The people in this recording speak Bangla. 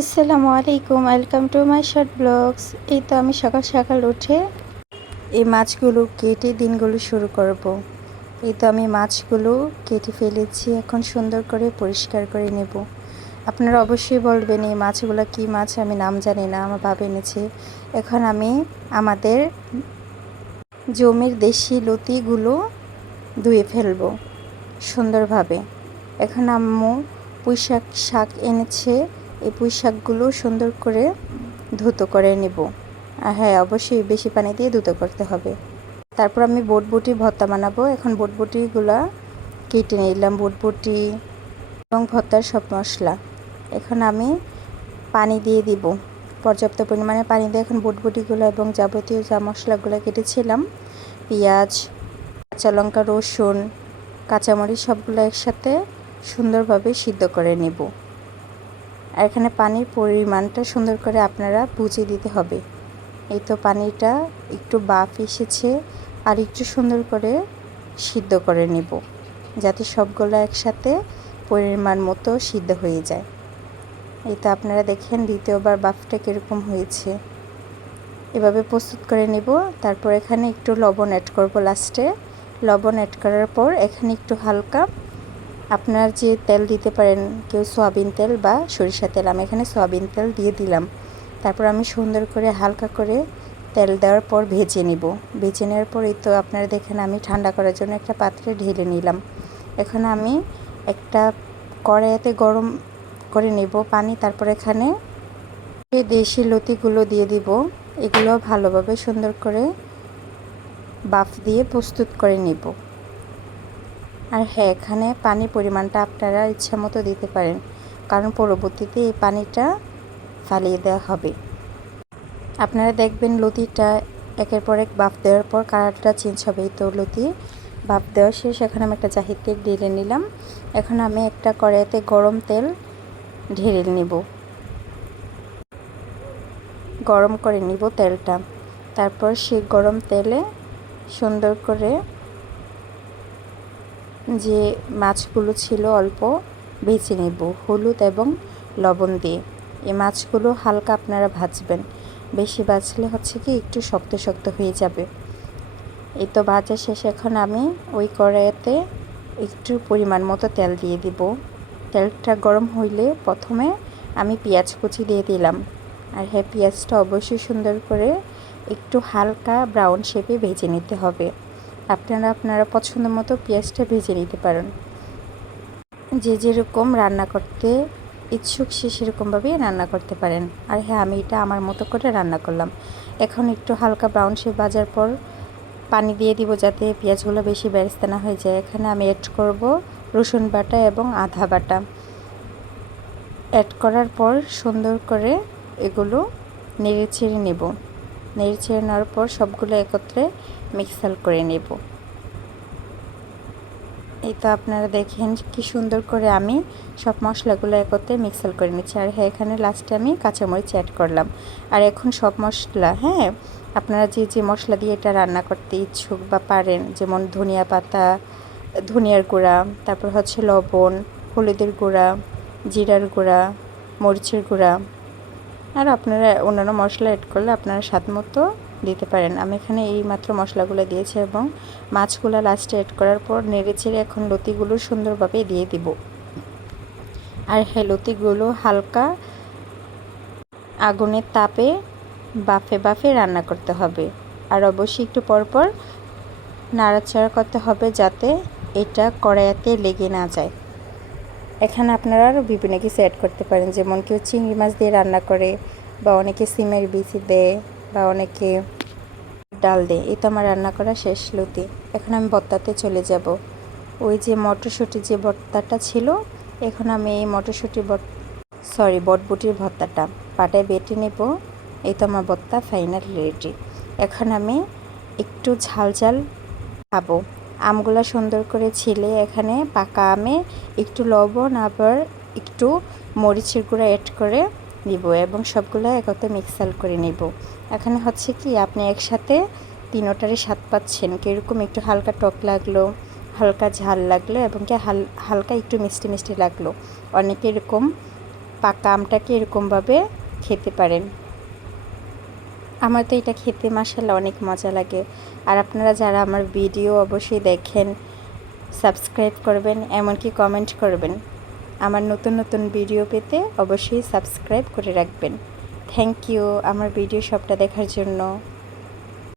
আসসালামু আলাইকুম, welcome to my short blogs. এই তো আমি সকাল সকাল উঠে এই মাছগুলো কেটে দিনগুলো শুরু করব। এই তো আমি মাছগুলো কেটে ফেলেছি, এখন সুন্দর করে পরিষ্কার করে নেব। আপনারা অবশ্যই বলবেন এই মাছগুলো কি মাছ, আমি নাম জানি না, আমার বাবা এনেছে। এখন আমি আমাদের জমির দেশি লতিগুলো ধুয়ে ফেলবো সুন্দরভাবে। এখন আম্মু পুঁইশাক শাক এনেছে, এই পুঁইশাকগুলো সুন্দর করে ধুতো করে নেব। আর হ্যাঁ, অবশ্যই বেশি পানি দিয়ে ধুতো করতে হবে। তারপর আমি বটবটি ভর্তা বানাবো। এখন বটবটিগুলা কেটে নিলাম, বটবটি এবং ভর্তার সব মশলা। এখন আমি পানি দিয়ে দিব, পর্যাপ্ত পরিমাণে পানি দিয়ে এখন বটবটিগুলো এবং যাবতীয় যা মশলাগুলো কেটেছিলাম, পেঁয়াজ, কাঁচা লঙ্কা, রসুন, কাঁচামরিচ সবগুলো একসাথে সুন্দরভাবে সিদ্ধ করে নেব। আর এখানে পানির পরিমাণটা সুন্দর করে আপনারা বুঝে দিতে হবে। এই তো পানিটা একটু বাফ এসেছে, আর একটু সুন্দর করে সিদ্ধ করে নেব যাতে সবগুলো একসাথে পরিমাণ মতো সিদ্ধ হয়ে যায়। এই তো আপনারা দেখেন দ্বিতীয়বার বাফটা কীরকম হয়েছে, এভাবে প্রস্তুত করে নেব। তারপর এখানে একটু লবণ অ্যাড করব লাস্টে। লবণ অ্যাড করার পর এখানে একটু হালকা আপনার যে তেল দিতে পারেন, কেউ সয়াবিন তেল বা সরিষা তেল, আমি এখানে সয়াবিন তেল দিয়ে দিলাম। তারপর আমি সুন্দর করে হালকা করে তেল দেওয়ার পর ভেজে নিব। ভেজে নেওয়ার পর এই তো আপনারা দেখেন আমি ঠান্ডা করার জন্য একটা পাত্রে ঢেলে নিলাম। এখন আমি একটা কড়াইতে গরম করে নেব পানি। তারপর এখানে দেশি লতিগুলো দিয়ে দিব। এগুলো ভালোভাবে সুন্দর করে বাফ দিয়ে প্রস্তুত করে নেব। আর হ্যাঁ, এখানে পানির পরিমাণটা আপনারা ইচ্ছা মতো দিতে পারেন, কারণ পরবর্তীতে এই পানিটা ফালিয়ে দেওয়া হবে। আপনারা দেখবেন লতিটা একের পর এক বাফ দেওয়ার পর কালারটা চেঞ্জ হবে। তো লতি বাফ দেওয়া শেষ, এখন আমি একটা জাহিতে ঢেলে নিলাম। এখন আমি একটা কড়াইতে গরম তেল ঢেলে নিব, গরম করে নিব তেলটা। তারপর সেই গরম তেলে সুন্দর করে যে মাছগুলো ছিল অল্প ভেজে নেব হলুদ এবং লবণ দিয়ে। এই মাছগুলো হালকা আপনারা ভাজবেন, বেশি ভাজলে হচ্ছে কি একটু শক্ত শক্ত হয়ে যাবে। এই তো ভাজা শেষে এখন আমি ওই কড়াইতে একটু পরিমাণ মতো তেল দিয়ে দিব। তেলটা গরম হইলে প্রথমে আমি পেঁয়াজ কুচি দিয়ে দিলাম। আর হ্যাঁ, পেঁয়াজটা অবশ্যই সুন্দর করে একটু হালকা ব্রাউন শেপে ভেজে নিতে হবে। আপনারা পছন্দ মতো পেঁয়াজটা ভেজে নিতে পারেন, যে যেরকম রান্না করতে ইচ্ছুক সে সেরকমভাবেই রান্না করতে পারেন। আর হ্যাঁ, আমি এটা আমার মতো করে রান্না করলাম। এখন একটু হালকা ব্রাউন শেপ ভাজার পর পানি দিয়ে দিব যাতে পেঁয়াজগুলো বেশি বেরেস্তা না হয়ে যায়। এখানে আমি অ্যাড করব রসুন বাটা এবং আদা বাটা। অ্যাড করার পর সুন্দর করে এগুলো নেড়ে ছেড়ে নেব। নেড়ে ছেড়ে নেওয়ার পর সবগুলো একত্রে মিক্সার করে নেব। এই তো আপনারা দেখেন কি সুন্দর করে আমি সব মশলাগুলো একত্রে মিক্সার করে নিচ্ছি। আর হ্যাঁ, এখানে লাস্টে আমি কাঁচামরিচ অ্যাড করলাম। আর এখন সব মশলা, হ্যাঁ, আপনারা যে যে মশলা দিয়ে এটা রান্না করতে ইচ্ছুক বা পারেন, যেমন ধনিয়া পাতা, ধনিয়ার গুঁড়া, তারপর হচ্ছে লবণ, হলুদের গুঁড়া, জিরার গুঁড়া, মরিচের গুঁড়া, আর আপনারা অন্যান্য মশলা অ্যাড করলে আপনারা স্বাদ মতো দিতে পারেন। আমি এখানে এই মাত্র মশলাগুলো দিয়েছি এবং মাছগুলো লাস্টে অ্যাড করার পর নেড়েচেড়ে এখন লতিগুলো সুন্দরভাবে দিয়ে দিব। আর হ্যাঁ, লতিগুলো হালকা আগুনের তাপে বাফে বাফে রান্না করতে হবে। আর অবশ্যই একটু পরপর নাড়াচাড়া করতে হবে যাতে এটা কড়াইতে লেগে না যায়। এখানে আপনারা আরও বিভিন্ন কিছু অ্যাড করতে পারেন, যেমন কেউ চিংড়ি মাছ দিয়ে রান্না করে, বা অনেকে সিমের বিচি দেয়, বা অনেকে ডাল দেয়। এই তো আমার রান্না করা শেষ লতি। এখন আমি ভর্তাতে চলে যাব। ওই যে মটরশুঁটি যে ভর্তাটা ছিল, এখন আমি এই মটরশুঁটি বটবটির ভর্তাটা পাটায় বেটে নেব। এই তো আমার ভর্তা ফাইনাল রেডি। এখন আমি একটু ঝাল ঝাল খাবো। আমগুলো সুন্দর করে ছিলে এখানে পাকা আমে একটু লবণ আবার একটু মরিচের গুঁড়া অ্যাড করে দিব এবং সবগুলো একত্রে মিক্সার করে নেব। এখানে হচ্ছে কি আপনি একসাথে তিনোটারই স্বাদ পাচ্ছেন, কীরকম একটু হালকা টক লাগলো, হালকা ঝাল লাগলো এবং কি হালকা একটু মিষ্টি মিষ্টি লাগলো। অনেকে এরকম পাকা আমটাকে এরকমভাবে খেতে পারেন। আমার তো এটা খেতে মাশাআল্লাহ অনেক মজা লাগে। আর আপনারা যারা আমার ভিডিও অবশ্যই দেখেন, সাবস্ক্রাইব করবেন, এমনকি কমেন্ট করবেন। আমার নতুন নতুন ভিডিও পেতে অবশ্যই সাবস্ক্রাইব করে রাখবেন। থ্যাংক ইউ আমার ভিডিও সবটা দেখার জন্য।